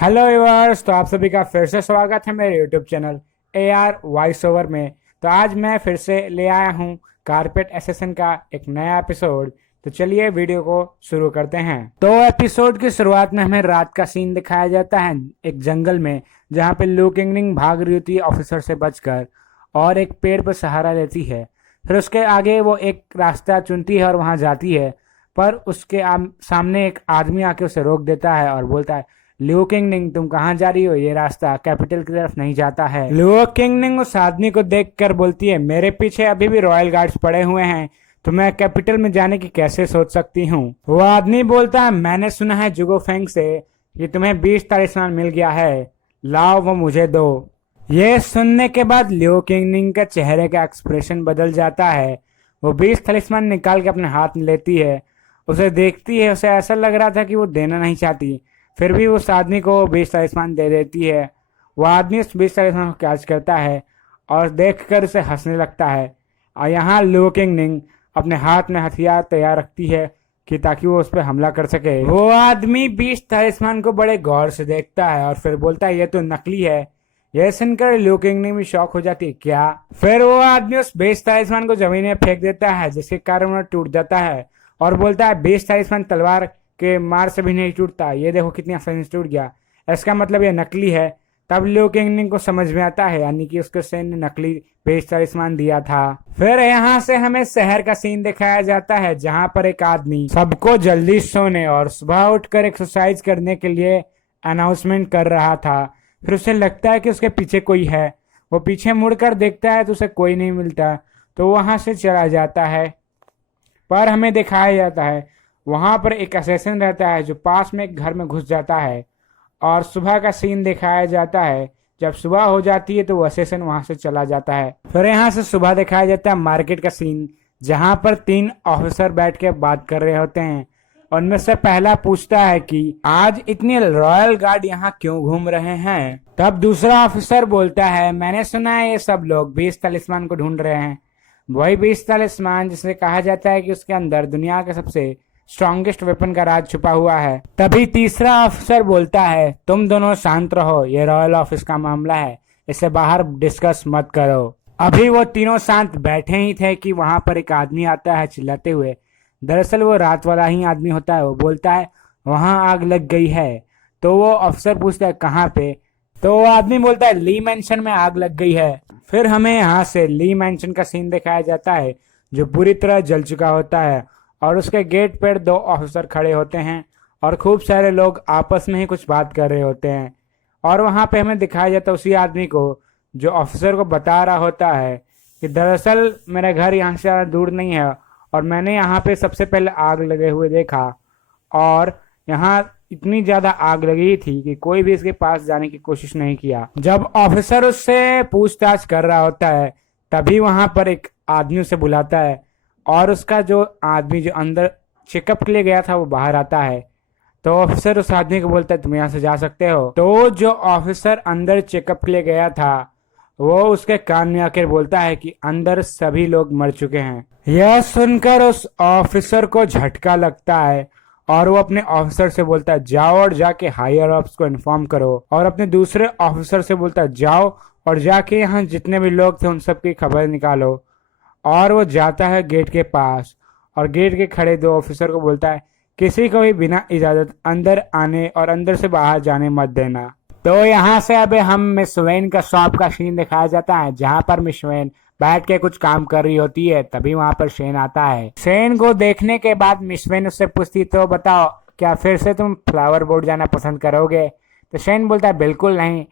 Hello viewers, तो आप सभी का फिर से स्वागत है मेरे YouTube channel AR voice over में। तो आज मैं फिर से ले आया हूँ कारपेट एसेसन का एक नया एपिसोड। तो चलिए वीडियो को शुरू करते हैं। तो एपिसोड की शुरुआत में हमें रात का सीन दिखाया जाता है एक जंगल में, जहाँ पे लू किंगनिंग भाग रही होती है ऑफिसर से बचकर और एक पेड़ पर सहारा लेती है। फिर उसके आगे वो एक रास्ता चुनती है और वहां जाती है, पर उसके सामने एक आदमी आके उसे रोक देता है और बोलता है, लियो किंगनिंग तुम कहाँ जा रही हो? ये रास्ता कैपिटल की तरफ नहीं जाता है। लियो किंगनिंग उस आदमी को देखकर बोलती है, मेरे पीछे अभी भी रॉयल गार्ड्स पड़े हुए हैं, तो मैं कैपिटल में जाने की कैसे सोच सकती हूँ? वो आदमी बोलता है, मैंने सुना है जुगो फेंग से कि तुम्हें 20 तलिस्मान मिल गया है, लाओ वो मुझे दो। ये सुनने के बाद लियो किंगनिंग के चेहरे का एक्सप्रेशन बदल जाता है। वो 20 तलिस्मान निकाल के अपने हाथ में लेती है, उसे देखती है। उसे ऐसा लग रहा था कि वो देना नहीं चाहती, फिर भी उस आदमी को 20 तलिस्मान दे देती है। वह आदमी उस 20 तलिस्मान को कैच करता है और देखकर उसे हंसने लगता है। और यहाँ लियो किंगनिंग अपने हाथ में हथियार तैयार रखती है कि ताकि वो उस पर हमला कर सके। वो आदमी 20 तलिस्मान को बड़े गौर से देखता है और फिर बोलता है, ये तो नकली है। यह सुनकर लियो किंगनिंग भी शॉक हो जाती है, क्या? फिर वो आदमी उस 20 तलिस्मान को जमीन में फेंक देता है, जिसके कारण वह टूट जाता है और बोलता है, 20 तलिस्मान तलवार के मार से भी नहीं टूटता, ये देखो कितनी आसानी से टूट गया, इसका मतलब ये नकली है। तब लियो किंगनिंग को समझ में आता है, यानी कि उसके सेन ने नकली 20 तलिस्मान दिया था। फिर यहाँ से हमें शहर का सीन दिखाया जाता है, जहाँ पर एक आदमी सबको जल्दी सोने और सुबह उठकर एक्सरसाइज करने के लिए अनाउंसमेंट कर रहा था। फिर उसे लगता है कि उसके पीछे कोई है। वो पीछे मुड़कर देखता है तो उसे कोई नहीं मिलता, तो वहां से चला जाता है। पर हमें दिखाया जाता है वहां पर एक असैसिन रहता है जो पास में एक घर में घुस जाता है। और सुबह का सीन दिखाया जाता है, जब सुबह हो जाती है तो वो असैसिन वहां से चला जाता है। फिर यहाँ से सुबह दिखाया जाता है मार्केट का सीन, जहां पर 3 ऑफिसर बैठ के बात कर रहे होते हैं। उनमें से पहला पूछता है कि आज इतनी रॉयल गार्ड यहाँ क्यों घूम रहे हैं? तब दूसरा ऑफिसर बोलता है, मैंने सुना है ये सब लोग 20 तलिस्मान को ढूंढ रहे हैं, वही 20 तलिस्मान जिसे कहा जाता है कि उसके अंदर दुनिया के सबसे स्ट्रॉन्गेस्ट वेपन का राज छुपा हुआ है। तभी तीसरा ऑफिसर बोलता है, तुम दोनों शांत रहो, ये रॉयल ऑफिस का मामला है, इसे बाहर डिस्कस मत करो। अभी वो तीनों शांत बैठे ही थे कि वहां पर एक आदमी आता है चिल्लाते हुए। दरअसल वो रात वाला ही आदमी होता है। वो बोलता है, वहां आग लग गई है। तो वो अफसर पूछता है, कहाँ पे? तो वो आदमी बोलता है, ली मैंशन में आग लग गई है। फिर हमें यहाँ से ली मैंशन का सीन दिखाया जाता है, जो पूरी तरह जल चुका होता है और उसके गेट पर 2 ऑफिसर खड़े होते हैं और खूब सारे लोग आपस में ही कुछ बात कर रहे होते हैं। और वहां पे हमें दिखाया जाता है उसी आदमी को जो ऑफिसर को बता रहा होता है कि दरअसल मेरा घर यहाँ से ज़्यादा दूर नहीं है और मैंने यहाँ पे सबसे पहले आग लगे हुए देखा और यहाँ इतनी ज्यादा आग लगी थी कि कोई भी इसके पास जाने की कोशिश नहीं किया। जब ऑफिसर उससे पूछताछ कर रहा होता है, तभी वहां पर एक आदमी उसे बुलाता है और उसका जो आदमी जो अंदर चेकअप के लिए गया था वो बाहर आता है। तो ऑफिसर उस आदमी को बोलता है, तुम यहाँ से जा सकते हो। तो जो ऑफिसर अंदर चेकअप के लिए गया था वो उसके कान में आकर बोलता है कि अंदर सभी लोग मर चुके हैं। यह सुनकर उस ऑफिसर को झटका लगता है और वो अपने ऑफिसर से बोलता है, जाओ और जाके हायर ऑप्स को इन्फॉर्म करो। और अपने दूसरे ऑफिसर से बोलता है, जाओ और जाके यहाँ जितने भी लोग थे उन सबकी खबर निकालो। और वो जाता है गेट के पास और गेट के खड़े 2 ऑफिसर को बोलता है, किसी को भी बिना इजाजत अंदर आने और अंदर से बाहर जाने मत देना। तो यहाँ से अब हम मिस वेन का शॉप का सीन दिखाया जाता है, जहाँ पर मिस वेन बैठ के कुछ काम कर रही होती है। तभी वहां पर शेन आता है। शेन को देखने के बाद मिस वेन उससे पूछती, तो बताओ क्या फिर से तुम फ्लावर बोर्ड जाना पसंद करोगे? तो शेन बोलता है, बिल्कुल नहीं।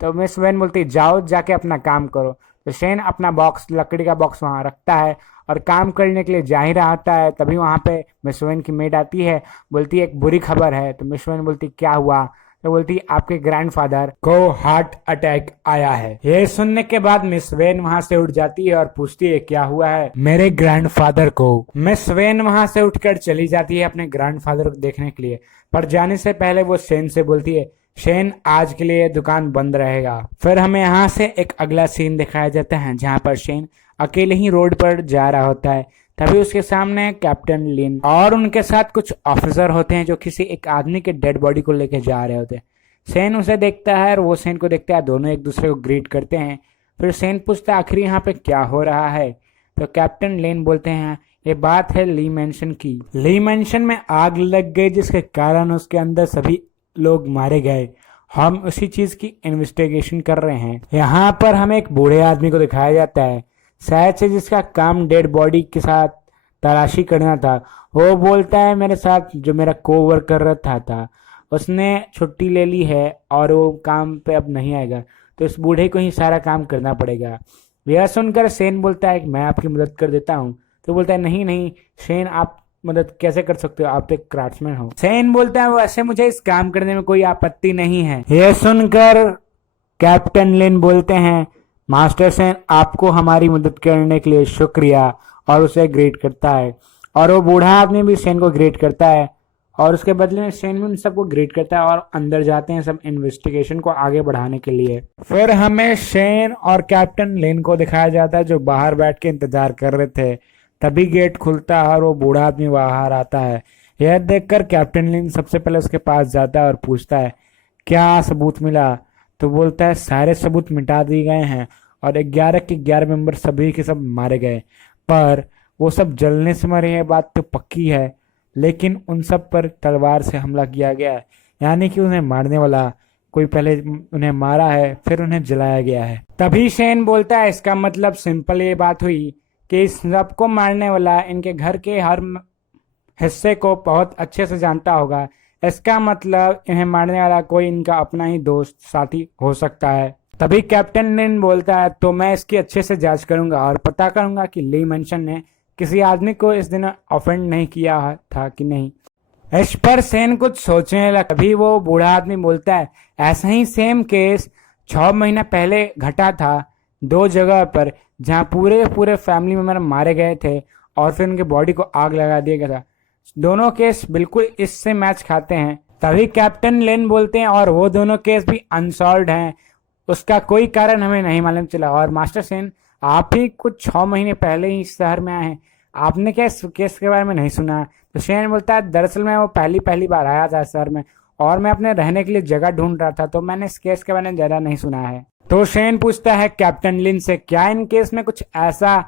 तो मिस वेन बोलती, जाओ जाके अपना काम करो। तो शेन अपना बॉक्स, लकड़ी का बॉक्स वहां रखता है और काम करने के लिए जा ही रहा होता है। तभी वहां पे मिस वेन की मेड आती है, बोलती है एक बुरी खबर है। तो मिस वेन बोलती, क्या हुआ? तो बोलती, आपके ग्रैंडफादर को हार्ट अटैक आया है। ये सुनने के बाद मिस वेन वहां से उठ जाती है और पूछती है, क्या हुआ है मेरे ग्रैंडफादर को? मिस वेन वहां से उठकर चली जाती है अपने ग्रैंडफादर को देखने के लिए, पर जाने से पहले वो शेन से बोलती है, शेन आज के लिए दुकान बंद रहेगा। फिर हमें यहाँ से एक अगला सीन दिखाया जाता है, जहाँ पर शेन अकेले ही रोड पर जा रहा होता है। तभी उसके सामने कैप्टन लिन और उनके साथ कुछ ऑफिसर होते हैं जो किसी एक आदमी के डेड बॉडी को लेकर जा रहे होते हैं। सेन उसे देखता है और वो सेन को देखता है, दोनों एक दूसरे को ग्रीट करते हैं। फिर सेन पूछता है आखिर यहाँ पे क्या हो रहा है। तो कैप्टन लेन बोलते हैं ये बात है ली मैंशन की। ली मैंशन में आग लग गई जिसके कारण उसके अंदर सभी लोग मारे गए। हम उसी चीज की इन्वेस्टिगेशन कर रहे हैं। यहाँ पर हमें एक बूढ़े आदमी को दिखाया जाता है, शायद से जिसका काम डेड बॉडी के साथ तलाशी करना था। वो बोलता है मेरे साथ जो मेरा कोवर्कर रहता था उसने छुट्टी ले ली है और वो काम पे अब नहीं आएगा, तो इस बूढ़े को ही सारा काम करना पड़ेगा। यह सुनकर सेन बोलता है कि मैं आपकी मदद कर देता हूँ। तो बोलता है नहीं नहीं सेन, आप मदद कैसे कर सकते हो, आप तो एक क्राफ्ट्समैन हो। सेन बोलता है वैसे मुझे इस काम करने में कोई आपत्ति नहीं है। यह सुनकर कैप्टन लिन बोलते हैं मास्टर सेन आपको हमारी मदद करने के लिए शुक्रिया, और उसे ग्रेट करता है। और वो बूढ़ा आदमी भी सेन को ग्रेट करता है और उसके बदले में सेन भी उन सबको ग्रेट करता है और अंदर जाते हैं सब इन्वेस्टिगेशन को आगे बढ़ाने के लिए। फिर हमें शेन और कैप्टन लिन को दिखाया जाता है जो बाहर बैठ के इंतजार कर रहे थे। तभी गेट खुलता है और वो बूढ़ा आदमी बाहर आता है। यह देखकर कैप्टन लिन सबसे पहले उसके पास जाता है और पूछता है क्या सबूत मिला। तो बोलता है सारे सबूत मिटा दिए गए हैं और 11 के 11 मेंबर सभी के सब मारे गए, पर वो सब जलने से मरे हैं बात तो पक्की है, लेकिन उन सब पर तलवार से हमला किया गया है, यानी कि उन्हें मारने वाला कोई पहले उन्हें मारा है फिर उन्हें जलाया गया है। तभी शेन बोलता है इसका मतलब सिंपल ये बात हुई कि इस सबको मारने वाला इनके घर के हर हिस्से को बहुत अच्छे से जानता होगा। इसका मतलब इन्हें मारने वाला कोई इनका अपना ही दोस्त साथी हो सकता है। तभी कैप्टन लिन बोलता है तो मैं इसकी अच्छे से जांच करूंगा और पता करूंगा कि ली मेंशन ने किसी आदमी को इस दिन ऑफेंड नहीं किया था कि नहीं। इस पर सेन कुछ सोचने लगा। तभी वो बूढ़ा आदमी बोलता है ऐसा ही सेम केस 6 महीना पहले घटा था 2 जगह पर, जहाँ पूरे पूरे फैमिली मेंबर मारे गए थे और फिर उनके बॉडी को आग लगा दिया गया था। दोनों केस बिल्कुल इससे मैच खाते हैं। तभी कैप्टन लिन बोलते हैं और वो दोनों केस भी अनसॉल्व्ड हैं, उसका कोई कारण हमें नहीं मालूम चला। और मास्टर सेन आप ही कुछ 6 महीने पहले ही इस शहर में आए हैं, आपने क्या इस केस के बारे में नहीं सुना। तो शेन बोलता है दरअसल मैं वो पहली बार आया था शहर में और मैं अपने रहने के लिए जगह ढूंढ रहा था, तो मैंने इस केस के बारे में ज्यादा नहीं सुना है। तो शेन पूछता है कैप्टन लिन से क्या इन केस में कुछ ऐसा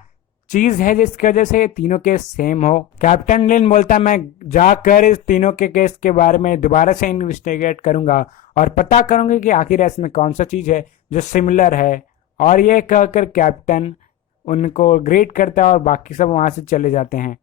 चीज है जिसकी वजह से ये तीनों केस सेम हो। कैप्टन लिन बोलता है मैं जाकर इस तीनों के केस के बारे में दोबारा से इन्वेस्टिगेट करूंगा और पता करूंगा कि आखिर इसमें कौन सा चीज है जो सिमिलर है। और ये कहकर कैप्टन उनको ग्रेट करता है और बाकी सब वहां से चले जाते हैं।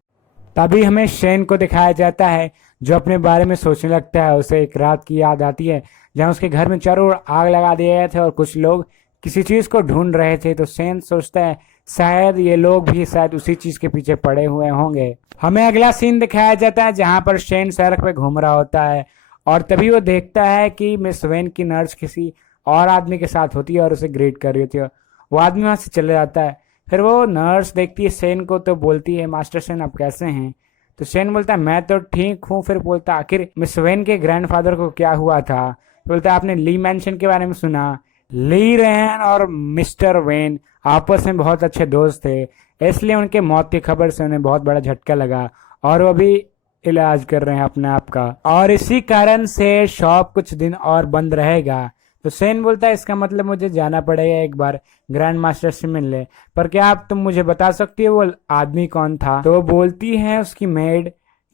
तभी हमें शेन को दिखाया जाता है जो अपने बारे में सोचने लगता है। उसे एक रात की याद आती है जहां उसके घर में चारों ओर आग लगा दिए गए थे और कुछ लोग किसी चीज को ढूंढ रहे थे। तो शेन सोचता है शायद ये लोग भी शायद उसी चीज के पीछे पड़े हुए होंगे। हमें अगला सीन दिखाया जाता है जहां पर शेन सड़क पे घूम रहा होता है और तभी वो देखता है कि मिस वेन की नर्स किसी और आदमी के साथ होती है और उसे ग्रेट कर रही होती है। वो आदमी वहां से चले जाता है। फिर वो नर्स देखती है सेन को तो बोलती है मास्टर सेन आप कैसे हैं। तो सेन बोलता है मैं तो ठीक हूँ। फिर बोलता आखिर मिस वेन के ग्रैंडफादर को क्या हुआ था। बोलता आपने ली मैंशन के बारे में सुना। ली रैन और मिस्टर वेन आपस में बहुत अच्छे दोस्त थे, इसलिए उनके मौत की खबर से उन्हें बहुत बड़ा झटका लगा और वो भी इलाज कर रहे हैं अपने आप का, और इसी कारण से शॉप कुछ दिन और बंद रहेगा। तो सेन बोलता है इसका मतलब मुझे जाना पड़ेगा एक बार ग्रैंड मास्टर से मिलने, पर क्या आप तुम मुझे बता सकती हो वो आदमी कौन था। तो वो बोलती है उसकी मेड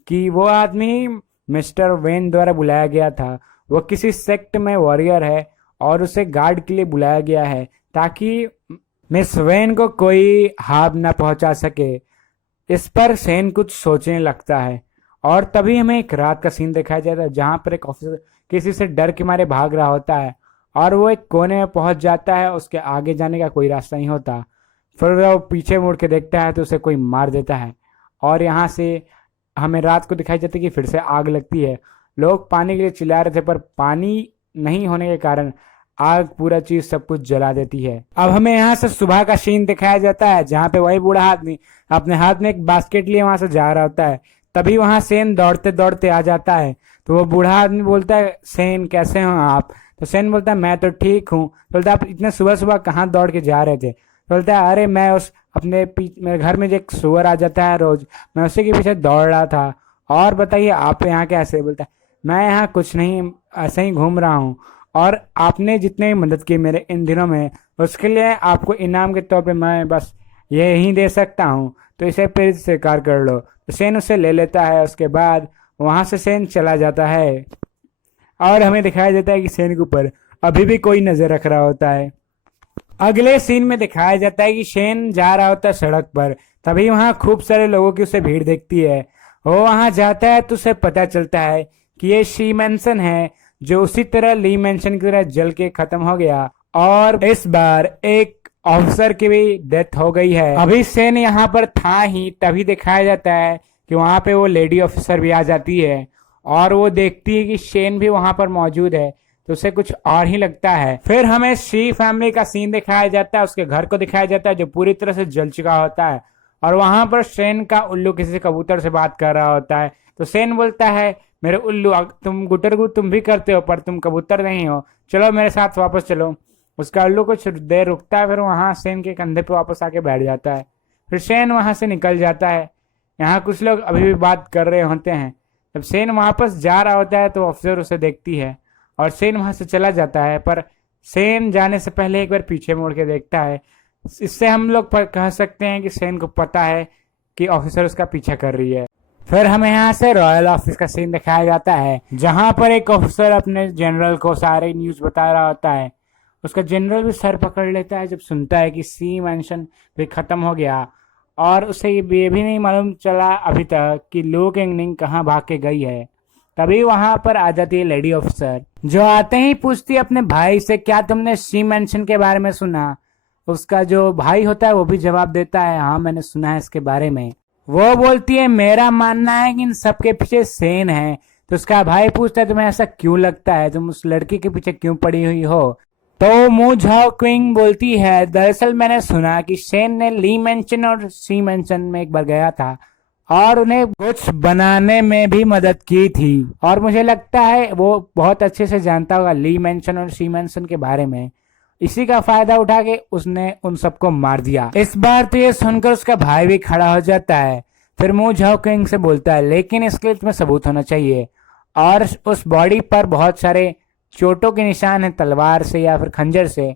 कि वो आदमी मिस्टर वेन द्वारा बुलाया गया था। वो किसी सेक्ट में वॉरियर है और उसे गार्ड के लिए बुलाया गया है ताकि मिस वेन को कोई हार्म न पहुंचा सके। इस पर सेन कुछ सोचने लगता है और तभी हमें एक रात का सीन दिखाया जाता है जहां पर एक ऑफिसर किसी से डर के मारे भाग रहा होता है और वो एक कोने में पहुंच जाता है। उसके आगे जाने का कोई रास्ता नहीं होता। फिर वो पीछे मुड़ के देखता है तो उसे कोई मार देता है और यहाँ से हमें रात को दिखाई जाती है कि फिर से आग लगती है। लोग पानी के लिए चिल्ला रहे थे पर पानी नहीं होने के कारण आग पूरा चीज सब कुछ जला देती है। अब हमें यहाँ से सुबह का सीन दिखाया जाता है जहाँ पे वही बूढ़ा आदमी अपने हाथ में एक बास्केट लिए वहां से जा रहा होता है। तभी वहां सेन दौड़ते दौड़ते आ जाता है। तो वो बूढ़ा आदमी बोलता है सेन कैसे हो आप। तो सेन बोलता है मैं तो ठीक हूँ। बोलता आप इतने सुबह सुबह कहाँ दौड़ के जा रहे थे। बोलता है अरे मैं उस अपने मेरे घर में जो एक सुअर आ जाता है रोज, मैं उसी के पीछे दौड़ रहा था। और बताइए आप यहाँ कैसे। बोलता है मैं यहाँ कुछ नहीं ऐसे ही घूम रहा हूँ और आपने जितने मदद की मेरे इन दिनों में, उसके लिए आपको इनाम के तौर पे मैं बस यही दे सकता हूँ, तो इसे प्लीज स्वीकार कर लो। तो सेन उसे ले लेता है। उसके बाद वहां से सेन चला जाता है और हमें दिखाया जाता है कि सेन के ऊपर अभी भी कोई नजर रख रहा होता है। अगले सीन में दिखाया जाता है कि शेन जा रहा होता है सड़क पर। तभी वहां खूब सारे लोगों की उसे भीड़ दिखती है। वो वहां जाता है तो उसे पता चलता है कि ये शी मैंसन है, जो उसी तरह ली मैंसन की तरह जल के खत्म हो गया, और इस बार एक ऑफिसर की भी डेथ हो गई है। अभी सेन यहाँ पर था ही, तभी दिखाया जाता है कि वहां पे वो लेडी ऑफिसर भी आ जाती है और वो देखती है कि शेन भी वहां पर मौजूद है, तो उसे कुछ और ही लगता है। फिर हमें शी फैमिली का सीन दिखाया जाता है, उसके घर को दिखाया जाता है जो पूरी तरह से जल चुका होता है, और वहां पर शेन का उल्लू किसी कबूतर से बात कर रहा होता है। तो शेन बोलता है, मेरे उल्लू, तुम गुटरगु तुम भी करते हो पर तुम कबूतर नहीं हो, चलो मेरे साथ वापस चलो। उसका उल्लू कुछ देर रुकता है, फिर वहां शेन के कंधे पे वापस आके बैठ जाता है। फिर शेन वहां से निकल जाता है। यहाँ कुछ लोग अभी भी बात कर रहे होते हैं। जब शेन वापस जा रहा होता है तो ऑफिसर उसे देखती है और शेन वहां से चला जाता है, पर शेन जाने से पहले एक बार पीछे मुड़ के देखता है। इससे हम लोग कह सकते हैं कि शेन को पता है कि ऑफिसर उसका पीछा कर रही है। फिर हमें यहाँ से रॉयल ऑफिस का सीन दिखाया जाता है, जहां पर एक ऑफिसर अपने जनरल को सारे न्यूज बता रहा होता है। उसका जनरल भी सर पकड़ लेता है जब सुनता है कि सी मैंशन भी खत्म हो गया, और उसे ये भी नहीं मालूम चला अभी तक कि लू किंगनिंग कहाँ भाग के गई है। तभी वहां पर आ जाती है लेडी ऑफिसर, जो आते ही पूछती है अपने भाई से, क्या तुमने शी मैंशन के बारे में सुना? उसका जो भाई होता है वो भी जवाब देता है, हाँ मैंने सुना है इसके बारे में। वो बोलती है, मेरा मानना है कि इन सबके पीछे सेन है। तो उसका भाई पूछता है, तुम्हें ऐसा क्यों लगता है, तुम उस लड़की के पीछे क्यों पड़ी हुई हो? तो मू झाओ क्विंग बोलती है, दरअसल मैंने सुना कि शेन ने ली मैंशन और शी मैंशन में एक बार गया था और उन्हें कुछ बनाने में भी मदद की थी, और मुझे लगता है वो बहुत अच्छे से जानता होगा ली मैंशन और शी मैंशन के बारे में। इसी का फायदा उठा के उसने उन सबको मार दिया। इस बार तो ये सुनकर उसका भाई भी खड़ा हो जाता है। फिर मू झाओ क्विंग से बोलता है, लेकिन इसके लिए तुम्हें सबूत होना चाहिए, और उस बॉडी पर बहुत सारे चोटों के निशान है, तलवार से या फिर खंजर से,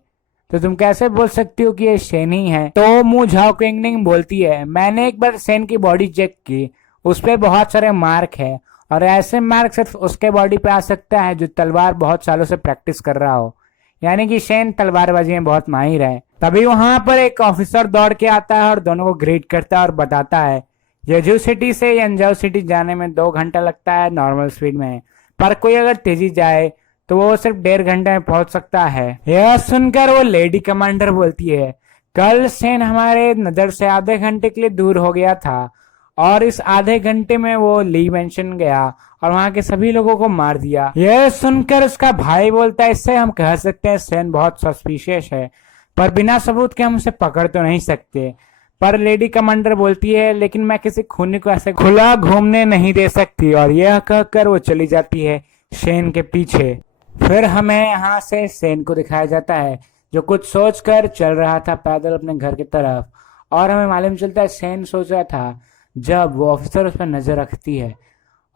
तो तुम कैसे बोल सकती हो कि ये शेन ही है? तो मू झाओ क्विंग बोलती है, मैंने एक बार शेन की बॉडी चेक की, उस पर बहुत सारे मार्क है, और ऐसे मार्क सिर्फ उसके बॉडी पे आ सकता है जो तलवार बहुत सालों से प्रैक्टिस कर रहा हो, यानी कि शेन तलवारबाजी में बहुत माहिर है। तभी वहां पर एक ऑफिसर दौड़ के आता है और दोनों को ग्रीट करता है और बताता है, जेजू सिटी से यंजाओ सिटी जाने में 2 घंटा लगता है नॉर्मल स्पीड में, पर कोई अगर तेजी जाए तो वो सिर्फ 1.5 घंटे में पहुंच सकता है। यह सुनकर वो लेडी कमांडर बोलती है, कल शेन हमारे नजर से आधे घंटे के लिए दूर हो गया था, और इस आधे घंटे में वो ली मैंशन गया और वहां के सभी लोगों को मार दिया। यह सुनकर उसका भाई बोलता है, इससे हम कह सकते हैं शेन बहुत सस्पिशियस है, पर बिना सबूत के हम उसे पकड़ तो नहीं सकते। पर लेडी कमांडर बोलती है, लेकिन मैं किसी खूनी को ऐसे खुला घूमने नहीं दे सकती, और यह कहकर वो चली जाती है शेन के पीछे। फिर हमें यहाँ से शेन को दिखाया जाता है, जो कुछ सोचकर चल रहा था पैदल अपने घर की तरफ, और हमें मालूम चलता है शेन सोच रहा था जब वो ऑफिसर उस पर नजर रखती है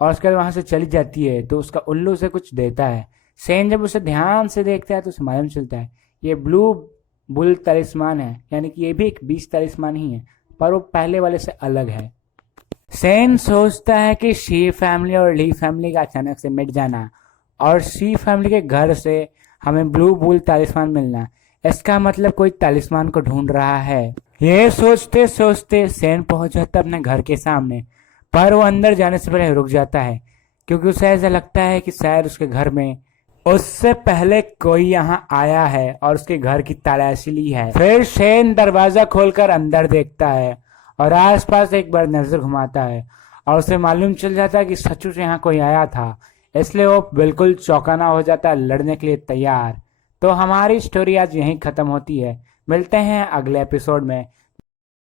और उसके बाद वहां से चली जाती है तो उसका उल्लू उसे कुछ देता है। शेन जब उसे ध्यान से देखता है तो उसे मालूम चलता है ये ब्लू बुल तलिस्मान है, यानी कि ये भी एक 20 तलिस्मान ही है, पर वो पहले वाले से अलग है। शेन सोचता है कि शी फैमिली और ली फैमिली का अचानक से मिट जाना और शी फैमिली के घर से हमें ब्लू बुल तालिस्मान मिलना, इसका मतलब कोई तालिस्मान को ढूंढ रहा है। ये सोचते सोचते शेन पहुंच जाता है अपने घर के सामने, पर वो अंदर जाने से पहले रुक जाता है, क्योंकि उसे ऐसा लगता है कि शायद उसके घर में उससे पहले कोई यहाँ आया है और उसके घर की तलाशी ली है। फिर शेन दरवाजा खोलकर अंदर देखता है और आसपास एक बार नजर घुमाता है, और उसे मालूम चल जाता है कि सचमुच यहाँ कोई आया था, इसलिए वो बिल्कुल चौंकाना हो जाता है, लड़ने के लिए तैयार। तो हमारी स्टोरी आज यहीं खत्म होती है। मिलते हैं अगले एपिसोड में।